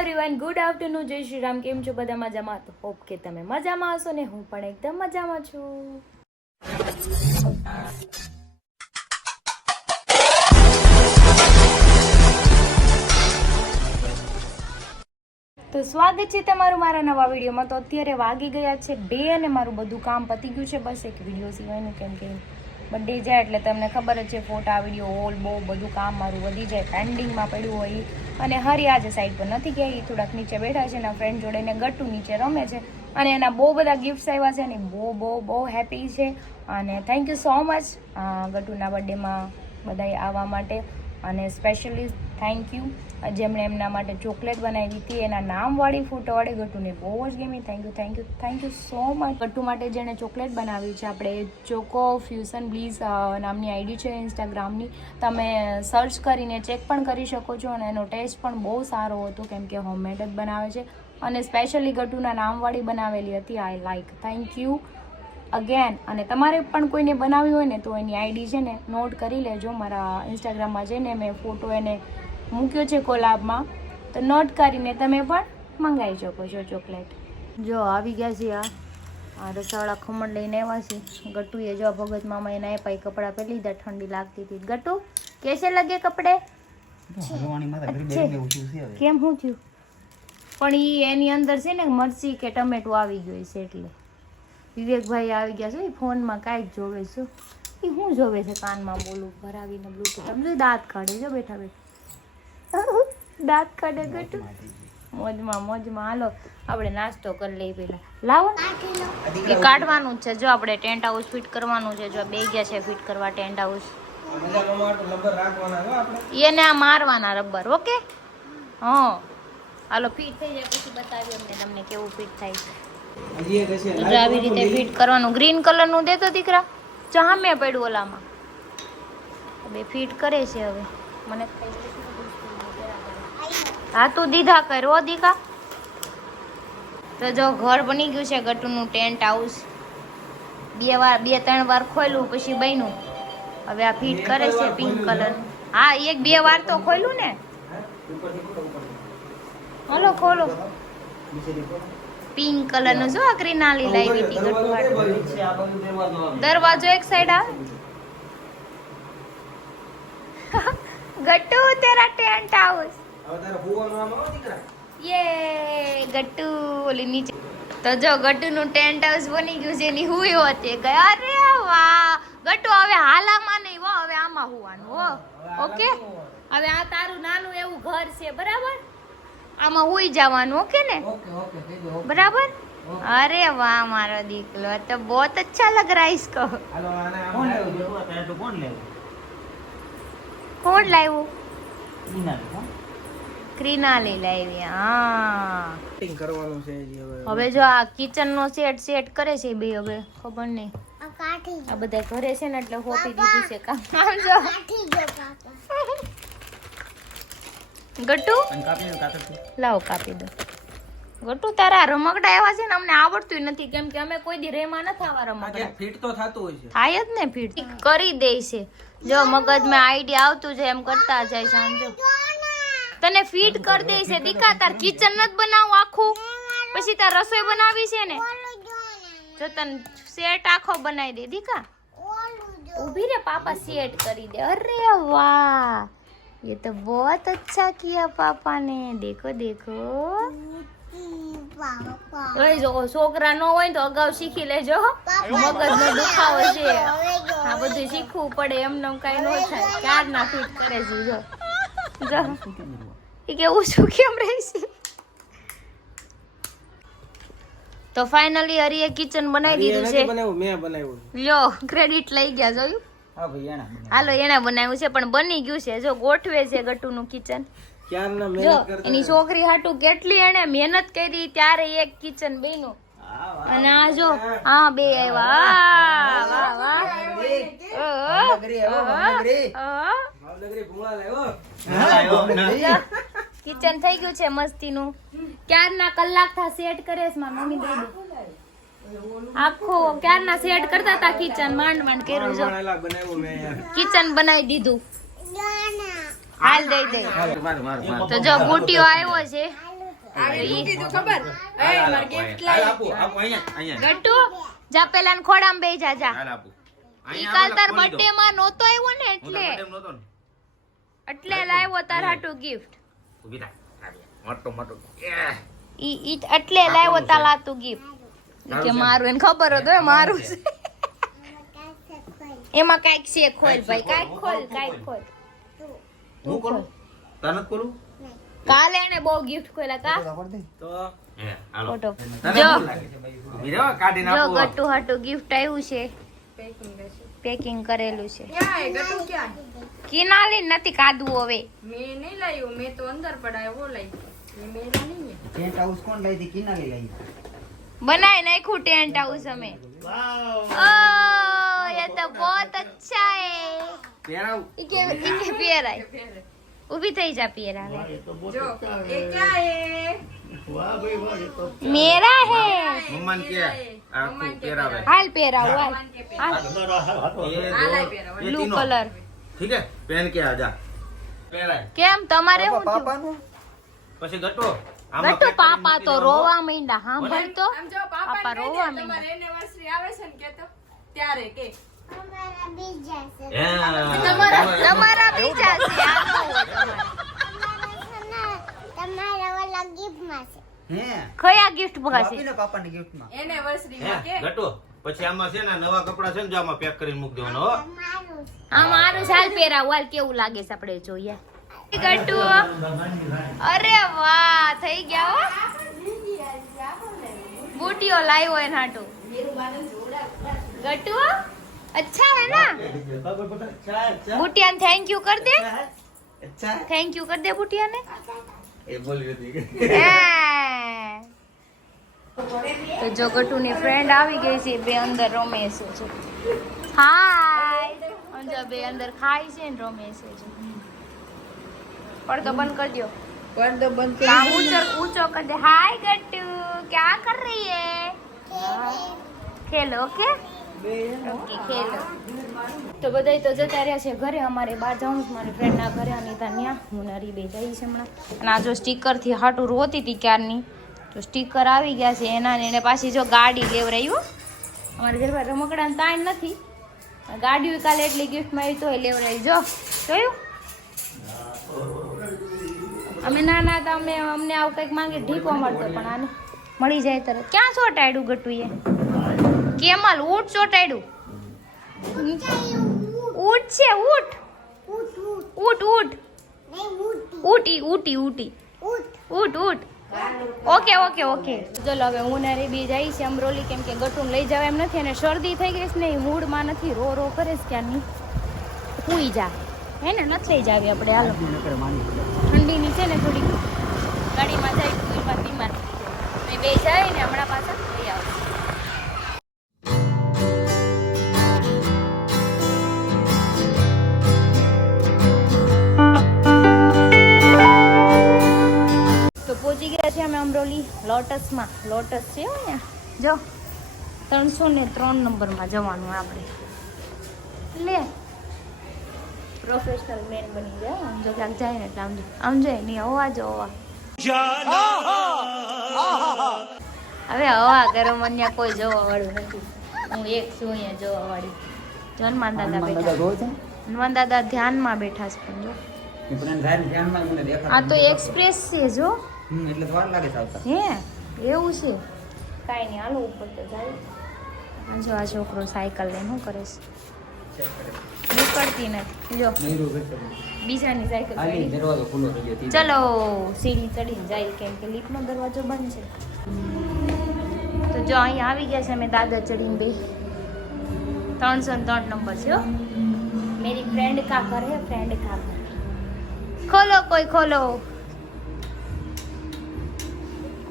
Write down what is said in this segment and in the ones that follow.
Everyone, good afternoon, જય શ્રી રામ. કેમ છો બધા? મજામાં? તો હોપ કે તમે મજામાં હશો ને હું પણ એકદમ મજામાં છું. તો સ્વાગત છે તમારું મારા નવા વિડીયોમાં. તો અત્યારે વાગી ગયા છે 2 અને મારું બધું કામ પતી ગયું છે. બસ એક વિડીયો સિવાયનું, કેમ કે બર્થડે જાય એટલે તમને ખબર જ છે, ફોટા વિડીયો હોલ બહુ બધું કામ મારું વધી જાય, પેન્ડિંગમાં પડ્યું હોય. અને હરી આજે સાઈડ પર નથી ગયા, એ થોડાક નીચે બેઠા છે, એના ફ્રેન્ડ જોડે ને ગટ્ટુ નીચે રમે છે. અને એના બહુ બધા ગિફ્ટ્સ આવ્યા છે અને બહુ હેપી છે. અને થેન્ક યુ સો મચ ગટ્ટુના બર્થડેમાં બધાએ આવવા માટે. અને સ્પેશિયલી થેન્ક યુ જેમણે એમના માટે ચોકલેટ બનાવી હતી, એના નામવાળી ફોટોવાળી. ગટ્ટુને બહુ જ ગમી. Thank you so much. Gattu માટે જેણે ચોકલેટ બનાવી છે, આપણે ચોકો ફ્યુઝન બ્લીઝ નામની આઈડી છે ઇન્સ્ટાગ્રામની, તમે સર્ચ કરીને ચેક પણ કરી શકો છો. અને એનો ટેસ્ટ પણ બહુ સારો હતો, કેમ કે હોમમેડ જ બનાવે છે. અને સ્પેશિયલી ગટ્ટુના નામવાળી બનાવેલી હતી. I like. Thank you again. અને તમારે પણ કોઈને બનાવ્યું હોય ને તો એની આઈડી છે ને નોટ કરી લેજો. મારા ઇન્સ્ટાગ્રામમાં જઈને મેં ફોટો એને મૂક્યો છે કોલાબમાં, તો નોટ કરીને તમે પણ મંગાવી શકો છો ચોકલેટ. જો આવી ગયા છે આ રસાવાળા ખમણ લઈને આવ્યા છે. ગટ્ટુએ જો ભગત મામા એને આપ્યા, કપડાં પહેરી લીધા, ઠંડી લાગતી હતી. ગટ્ટુ કેસે લગે કપડે? કેમ શું થયું? પણ એની અંદર છે ને મરચી કે ટમેટું આવી ગયું છે, એટલે વિવેકભાઈ આવી ગયા છે. ફોનમાં કાંઈક જોવે છે. એ શું જોવે છે? કાનમાં બોલું ભરાવીને બ્લુટૂથ. સમજો દાંત કાઢે છે બેઠા બેઠા, દાંત કાઢે. ગટ્ટુ મોજમાં. હાલો આપણે નાસ્તો કરી લઈએ પેલા. લાવો એ કાઢવાનું જ છે. જો આપણે ટેન્ટ હાઉસ ફિટ કરવાનું છે. જો બે ગયા છે ફિટ કરવા ટેન્ટ હાઉસ. એને આ મારવાના રબર. ઓકે, હા હાલો ફિટ થઈ જાય પછી બતાવીએ અમને તમને કેવું ફિટ થાય છે. આવી રીતે ફિટ કરવાનું. ગ્રીન કલર નું દેતો દીકરા, ચામે પડ્યું ઓલામાં. બે ફિટ કરે છે હવે. મને હા તું દીધા કરો દીકા. તો જો ઘર બની ગયું છે ગટ્ટુનું ટેન્ટ હાઉસ. 2-3 વાર ખોલ્યું પછી બન્યું. હવે આ ફિટ કરે છે પિંક કલર. હા 1-2 વાર તો ખોલ્યું ને. હાલો ખોલો. પિંક કલર નું જો ક્રીનાલી લાવી હતી ગટ્ટુ. દરવાજો એક સાઈડ આવે. ગટ્ટુ તેરા ટેન્ટ હાઉસ. યે ગટ્ટુ ઓલી નીચે. તો જો ગટ્ટુનું ટેન્ટ હાઉસ બની ગયું છે. એની હુઈ હોતે ગયા. અરે વાહ ગટ્ટુ, હવે હાલામાં નહીં હો, હવે આમાં હુવાનું હો. ઓકે, હવે આ તારું નાનું એવું ઘર છે, બરાબર? આમાં હુઈ જવાનું. ઓકે ને? બરાબર. અરે વાહ મારો દીકલો, તો बहुत अच्छा लग रहा है इसको. કોણ લાવ્યું? ક્રિનાલી લાવી. હા હવે જો આ કિચન નો સેટ કરે છે બે. હવે ખબર નહીં, આ બધા ઘરે છે ને એટલે હોપી દીધું છે કામ. ગટ્ટુ લાવો કાપી દો. ગટ્ટુ તારા રમકડા એવા છે ને અમને આવડતું નથી, કેમ કે અમે કોઈ દી રેમાં નથી આવા રમકડા. ફિટ તો થતું હોય છે. થાય જ ને ફિટ. કરી દે છે. જો મગજમાં આઈડિયા આવતું જાય એમ કરતા જાય. સમજો તને ફિટ કરી દે છે દીકા. તાર કિચન નથી બનાવવું આખું, પછી તાર રસોઈ બનાવી છે ને, જો તને સેટ આખો બનાવી દે દીકા. ઉભી રે, પાપા સેટ કરી દે. અરે વાહ, ये तो बहुत अच्छा किया पापा ने. देखो જો છોકરા ન હોય તો અગાઉ શીખી લેજો. મગજનો દુખાવો છે, આ બધું શીખવું પડે. એમને કઈ ન થાય. ક્યાર ના ફિટ કરે છે. જો એ કેવું શું કેમ રહેશે. તો ફાઇનલી હરીએ કિચન બનાવી દીધું છે. મેં બનાવ્યું. લ્યો ક્રેડિટ લઈ ગયા. જોયું? હાલો એને બનાવ્યું છે, પણ બની ગયું છે. જો ગોઠવે છે ગટ્ટુનું કિચન. જો એની છોકરી હાટુ કેટલી એને મહેનત કરી, ત્યારે એક કિચન બન્યું. અને આ જો આ બે આવ્યા. વાહ વાહ. કિચન થઈ ગયું છે મસ્તીનું. ક્યારના કલાક થા સેટ કરે છે મારી મમ્મી દાદી. આખો ક્યારના સેટ કરતા હતા કિચન. માંડ કર્યું. જો કિચન બનાવી દીધું. હાલ દઈ તો જો બુટીઓ આવ્યો છે. ગટ્ટુ જા પેલા ને ખોડામાં બેહી જા જા. ઈ કાલ તાર બર્થડે માં નહોતો આવ્યો ને એટલે લાવ્યો તાર હાટુ ગિફ્ટ. ઈ એટલે લાવ્યો તાર હાટુ ગિફ્ટ કે મારું એને ખબર હતો મારું છે. એમાં કાઈક છે ખોલ ભાઈ કાઈક ખોલ. હું કરું તને કરું કાલે એને બહુ ગિફ્ટ ખોલ્યા કા તો હાલો ફોટો તને જો શું લાગે છે ભાઈ બીજો કાઢી જો નાખો ગટ્ટુ હાટુ ગિફ્ટ આવ્યું છે પેકિંગ કરેલું છે. કિનાલી નથી કાઢવું હવે મેં નહીં લાવ્યું, મેં તો અંદર પડાયો वो लाई ये मेरा नहीं है. टेंट हाउस कौन लाई थी किना लाई बनाए नाख्યું टेंट हाउस અમે. ओ ये तो बहुत अच्छा है. પહેરાવ इके પહેરાય ઊભી થઈ જા પહેરાવે. जो ये क्या है મેરા હે મમ્મન કે આ તું પહેરાવે હાલ પહેરાવ હાલ ये આ दो લાઈ પહેરાવ. ये બ્લુ तीनों કલર. ठीक है पहन के आजा પહેરાય કેમ તમારે શું થયું? पापा नु પછી ગટો ગટ્ટુ પાપા તો રોવા માંડ્યા સાંભળ તો આમ જો પાપા પાપા રોવા રોવા માંડ્યા. તમારે એનિવર્સરી આવે છે ને કે તો ત્યારે કે તમારા બીજા છે આ ન હોય તમારે. हे કયા ગિફ્ટ પાસે पापी ने पापा ने गिफ्ट में એનિવર્સરી હે માં કે ગટો પછી આમાં છે ને નવા કપડા છે ને જો આમાં પેક કરીને મૂક દેવાનો હો આ મારું સાલ પહેરાવ હાલ કેવું લાગે છે આપણે જોઈએ. ગટ્ટુ અરે વાહ થઈ ગયા હો. બુટીઓ લાવ્યો એ નાટુ ગટ્ટુ अच्छा है ना. बुटिया थैंक यू कर दे. अच्छा थैंक यू कर दे बुटिया ने. એ બોલી હતી તો જો ગટ્ટુ ની ફ્રેન્ડ આવી ગઈ છે બે અંદર રમે છે. હાય અંજો બે અંદર ખાય છે ને રમે છે. પડદો બંધ कर दियो. पर्दो बंद हाँ, ऊंचो कर दे. हाय गट्टू क्या कर रही है? खेलो ओके ओके खेलो. તો બધાય તો જતા રહ્યા છે ઘરે. અમારે બહાર જવાનું છે મારી ફ્રેન્ડના ઘરે અનિતા ત્યાં. હું નરી બે જઈ છે હમણાં. અને આ જો સ્ટીકરથી હાટું રોતી હતી ક્યારની તો સ્ટીકર આવી ગયા છે એના ને એને પાછી જો ગાડી લેવરાયું. અમારે ઘરમાં રમકડાને તાણ નથી. ગાડીઓ કાલે એટલી ગિફ્ટમાં આવી તોય લેવરાઈ. જો જોયું અમે નાના હતા અમને આવું કંઈક માંગે ઢીકો મળતો પણ આને મળી જાય તરત. ક્યાં ચોટાડ્યું ગટુએ? કેમલ ઊંટ ચોટાડ્યું. ઊંટ છે ઊંટ ઊંટ ઊંટ ઊટી ઊટી ઊટી ઊંટ ઊંટ. ઓકે ઓકે ઓકે ચલો હવે હું ને બી જઈ છે અમરોલી કેમ કે ગટુને લઈ જવા એમ નથી અને શરદી થઈ ગઈ છે ને એ મૂડમાં નથી. રો રો કરે છે ક્યારની. હુઈ જા હે ને નથી લઈ જાવી આપણે. હાલો ઠંડીની છે ને થોડી ગાડીમાં જાય બીમાર બીમાર બે જાય ને હમણાં પાછા લઈ આવો. તો પહોંચી ગયા છે અમે અમરોલી લોટસમાં. લોટસ છે અહીંયા જો 303 નંબરમાં જવાનું આપણે. લે પ્રોફેશનલ મેન બની જાય આમ જો ક્યાંક જાય ને એટલે આમ જાય નહીં હવા જો હવા. હવે હવા કરો મને કોઈ જોવા વાળું નથી. હું એક છું અહીંયા જોવા વાળી. હનુમાન દાદા બેઠા. હનુમાન દાદા ધ્યાનમાં બેઠા છે પણ જો આ તો એક્સપ્રેસ છે જો. એટલે તો વાર લાગે છે આવતા. હે એવું છે કાંઈ નહીં હાલો ઉપર તો જાય. જો આ છોકરો સાયકલ લઈને શું કરે છે? નીકળતી નથી જો બીજાની સાયકલ આલી ચડી. દરવાજો ખુલ્લો થઈ ગયો. ચલો સીડી ચડીને જાય કેમ કે લિફ્ટનો દરવાજો બંધ છે. તો જો અહીંયા આવી ગયા છે અમે દાદર ચડીને બે. 303 નંબર છે હો. મેરી ફ્રેન્ડ કા ઘર હે ફ્રેન્ડ કા ઘર. ખોલો કોઈ ખોલો.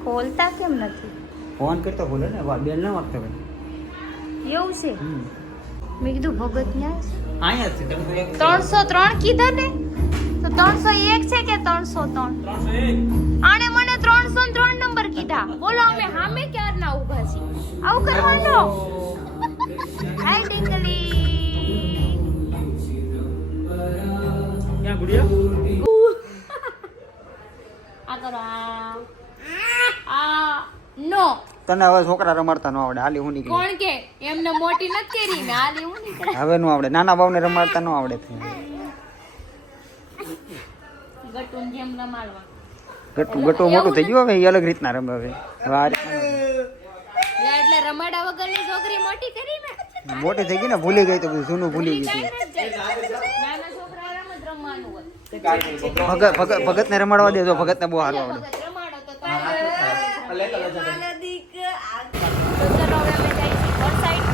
ખોલતા કેમ નથી? ફોન કરતો બોલે ને બેલ ના વાગતો ભાઈ. એવું છે મેં કીધું ભગત ન્યા અહીંયા છે 303 કીધા ને તો 301 છે કે 303? આને મને 303 નંબર કીધા. બોલો અમે સામે ક્યારના ઊભા છીએ. આવું કરવાનો. હાય ડિંગલી. ક્યાં ગુડિયા? આ કરો આ નો તને હવે છોકરા રમાડતા ન આવડે હાલી હું નીકળી કોણ કે એમને મોટી નથી કરી ને હાલી હું નીકળી હવે નો આવડે નાના બાવને રમાડતા ન આવડે ગટુન જેમ રમાડવા ગટુ મોટું થઈ ગયું હવે ઈ અલગ રીતના રમે હવે હવે આ રીતના એટલે રમાડા વગરની છોકરી મોટી કરી ને મોટી થઈ ગઈ ને ભૂલી ગઈ તો બધું જૂનું ભૂલી ગઈ નાના છોકરા રમ જ રમવાનું હોય ભગત ને રમાડવા દેજો ભગત ને બહુ સારું આવડે ભગત રમાડો તો તો ચલો હવે અમે જઈએ છીએ ઘર સાઈડ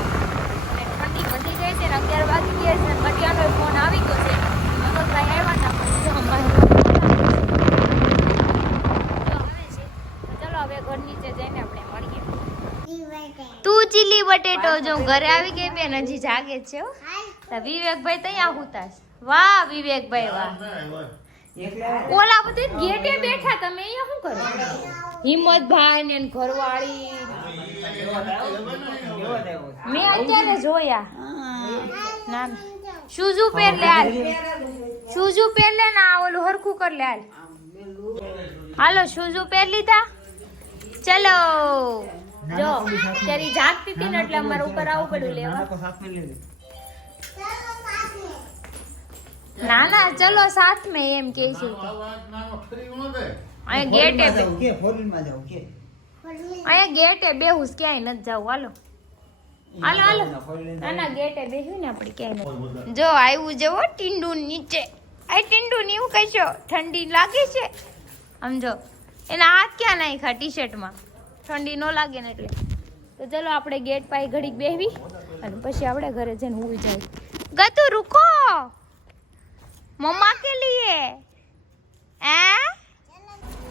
અને ઠંડી વધી ગઈ છે ને 11 વાગી ગયા છે ને બટિયાનો ફોન આવી ગયો છે મગજભાઈ આવ્યા હતા પણ જો અમારે ચલો હવે ઘર નીચે જઈને આપણે મળીએ તું ચીલી બટેટો જો ઘરે આવી ગઈ બેન હજી જાગે છે હો તો વિવેકભાઈ ત્યાં હુતા છે વાહ વિવેકભાઈ વાહ ઓલા બધે ગેટે બેઠા તમે અહીંયા શું કરો હિંમતભાઈ ને ઘરવાળી મેં અત્યારે જોયા ના શૂઝુ પહેર લે હાલ શૂઝુ પહેર લે ને આ ઓલું હરખું કર લે હાલ હાલો શૂઝુ પહેર લીધા ચલો જો ત્યારે જાગતી હતી ને એટલે અમારે ઉપર આવું પડ્યું લેવા ના ના ચલો સાથ મેં એમ કે છે અહીંયા ગેટે અહીંયા ગેટે બેહુસ ક્યાંય નથી જાવ હાલો હાલો હાલો ના ના ગેટે બેહ્યું ને આપણે ક્યાંય નથી જો આવ્યું જવો ટીંડુ નીચે આ ટીંડુ ને એવું કહેશો ઠંડી લાગે છે સમજો એના હાથ ક્યાં નાખ્યા ટી શર્ટમાં ઠંડી ન લાગે ને એટલે તો ચલો આપણે ગેટ પાસે ઘડીક બેહવી અને પછી આપણે ઘરે જઈને હુઈ જાય ગતુ રૂકો મમ્મા કે લીએ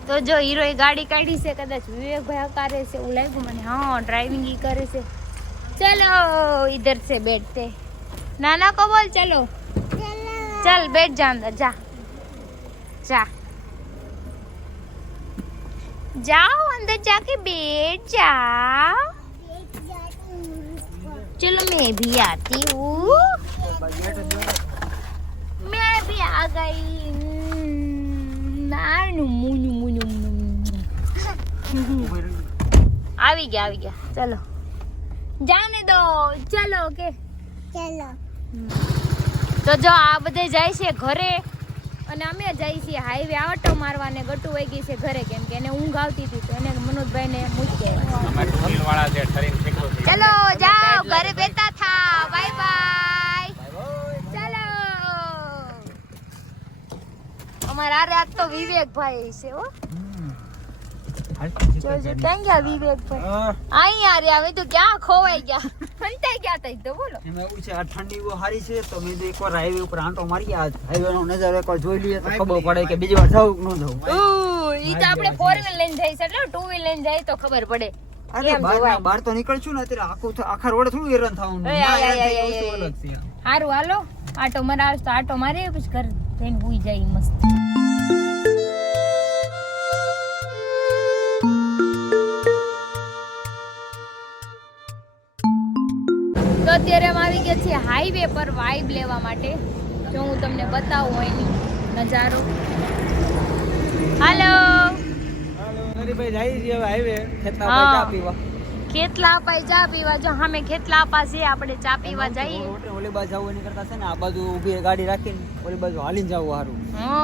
તો જો હીરો ગાડી કાઢી છે કદાચ વિવેકભાઈ હકારે છે એવું લાગ્યું મને હા ડ્રાઇવિંગ ઈ કરે છે ચલો इधर से बैठते नाना को बोल चलो चल बैठ जा अंदर जा जा जाओ अंदर जाके बैठ जाओ चलो मैं भी आती हूँ मैं भी आ गई આવી ગયા ચલો જાને દો ચલો કે ચલો તો જો આ બધે જાય છે ઘરે અને અમે જઈએ છીએ હાઈવે આટો મારવા ને ગટુ વઈ ગઈ છે ઘરે કેમ કે એને ઊંઘ આવતી હતી તો એને મનોજભાઈ ને મૂકી આવ્યા ચલો જાઓ ઘરે બેઠા થા બાય બાય ચલો અમારા આરે આજ તો વિવેકભાઈ છે હો જોજો ક્યાં ગયા વિવેકભાઈ અહીંયા રે હવે તો ક્યાં ખોવાઈ ગયા ફંટાઈ ગયા તઈ તો બોલો એમાં એવું છે આ ઠંડી બહુ સારી છે તો મેં તો એકવાર હાઈવે ઉપર આંટો મારી આ હાઈવે નો નજારો એકવાર જોઈ લઈએ તો ખબર પડે કે બીજી વાર જાવ કે ન જાવ ઈ તો આપણે 4 વ્હીલ લઈને જઈશ એટલે 2 વ્હીલ લઈને જાય તો ખબર પડે અરે બહાર તો નીકળશું ને અત્યારે આખા રોડ થોડું હેરાન થવાનું હારું હાલો આટો મરાવ તો આટો મારી પછી ઘર જઈને ભૂઈ જાય મસ્ત તો અત્યારે અમે આવી ગયા છીએ હાઈવે પર વાઇબ લેવા માટે જો હું તમને બતાવું અહીંની નજારો હાલો ખેતલા પાઈ ચા પીવા જો અમે ખેતલા પાસે આપણે ચા પીવા જઈએ ઓલી બાજુ જવું એની કરતા છે ને આ બાજુ ઊભી ગાડી રાખીને ઓલી બાજુ હાલીને જવું સારું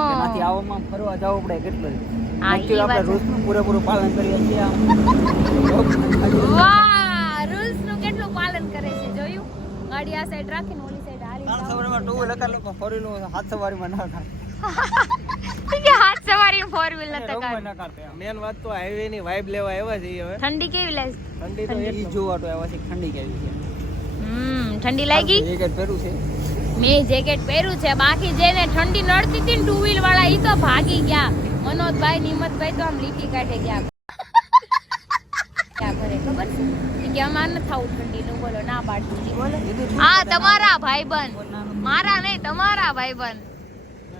એનાથી આવવામાં ફરવા જવું પડે કેટલું આપણે રૂલ્સનું પૂરેપૂરું પાલન કરીએ છીએ વાહ રૂલ્સનું કેટલું પાલન કરે છે જોયું ગાડી આ સાઈડ રાખીને ઓલી સાઈડ હાલી સવારમાં ટુ વ્હીલર લોકો ફોર વ્હીલર હાથ સવારીમાં ના કરે કે હાથ સવારી 4 વ્હીલ નતા કરતા મેન વાત તો હાઈવે ની વાઇબ લેવા આવ્યા છે હવે ઠંડી કેવી લાગે ઠંડી તો ઈ જોવા તો આવ્યા છે ઠંડી કેવી છે ઠંડી લાગી જેકેટ પહેર્યું છે મેં જેકેટ પહેર્યું છે બાકી જેને ઠંડી નડતી હતી ને 2 વ્હીલ વાળા ઈ તો ભાગી ગયા મનોજભાઈ નિમતભાઈ તો આમ લીટી કાઢે ગયા ક્યાં ભરે ખબર છે કે અમાર ન થાવું ઠંડી નું બોલો ના પાડતી બોલો આ તમારા ભાઈબંધ મારા નહીં તમારા ભાઈબંધ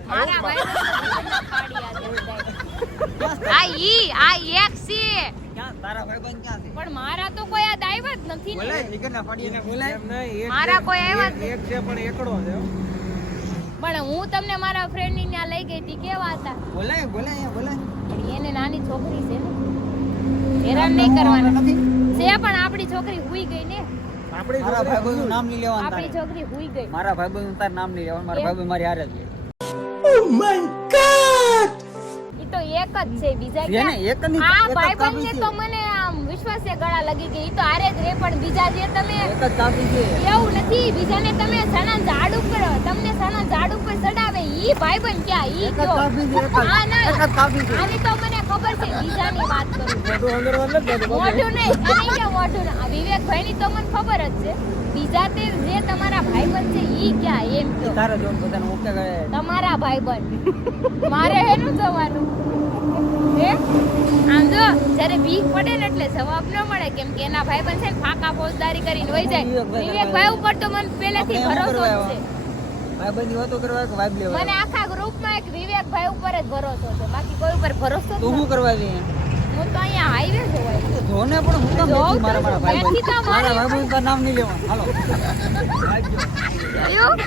મારા ભાઈબંધ આ એક છે ક્યાં તારા ભાઈબંધ ક્યાં છે પણ મારા તો કોઈ યાદ આવ્યા જ નથી ને બોલાય ઠીક ને ફાડીને બોલાય એમ નહીં મારા કોઈ આવ્યા જ એક છે પણ એકડો છે પણ હું તમને મારા ફ્રેન્ડ ની ત્યાં લઈ ગઈ હતી કેવા હતા બોલાય પણ એને નાની છોકરી છે ને હેરાન નહીં કરવાનું નથી છે પણ આપણી છોકરી હુઈ ગઈ ને મારા ભાઈબંધનું નામ નહીં લેવાનું આપણી તારે. છોકરી હુઈ ગઈ મારા ભાઈબંધનું તાર નામ નહીં લેવાનું મારા કેમ? ભાઈબંધ મારી હારે જ છે. ઈ તો એક જ છે બીજા છે ને, એક જ નહીં, આ એક જ ભાઈબંધ કાપી ને છે. તો મને આમ વિશ્વાસે ગળા લગી ગઈ ઈ તો હારે જ રે પણ બીજા જે તમે એક જ કાપી છે એવું નથી બીજાને તમે સના ઝાડ ઉપર તમને સના ઝાડ ઉપર ચડાવે ઈ ભાઈબંધ ક્યાં ઈ એક જ કયો? કાપી છે એક જ. હા, ના. એક જ કાપી છે આની તો મને ખબર છે બીજાની વાત કરું મોઢું અંદરવાર નથી જતું. મોઢું નહીં આની ક્યાં મોઢું ના વિવેકભાઈ ની તો મને ખબર જ છે બીજા તે જે તમારા ભાઈબંધ છે ઈ ક્યાં એમ કયો તારે જોન બધાને ઓકે કરે તમારા ભાઈબંધ મારે એનું જવાનું હે આમ જો જ્યારે બીક પડે ને એટલે જવાબ ન મળે કેમ કે એના ભાઈબંધ છે ને ફાકા ફોજદારી કરીને વહી જાય વિવેકભાઈ ઉપર તો મને પહેલેથી આપણે એમ ભરોસો જ કરવા છે ભાઈબંધી વાતો કરવા કે વાઈબ લેવા મને આખા ગ્રુપમાં એક વિવેકભાઈ ઉપર જ ભરોસો છે બાકી કોઈ ઉપર ભરોસો જ તું શું નથી. કરવા છે હું તો અહીંયા હાઈવે જોવાય જોને પણ હું કામ જોઉં નથી તો મારા છું. ભાઈબંધ ત્યાંથી તો મારા મારી- ભાઈબંધ તાર નામ નહીં લેવાનું હાલો જોયું?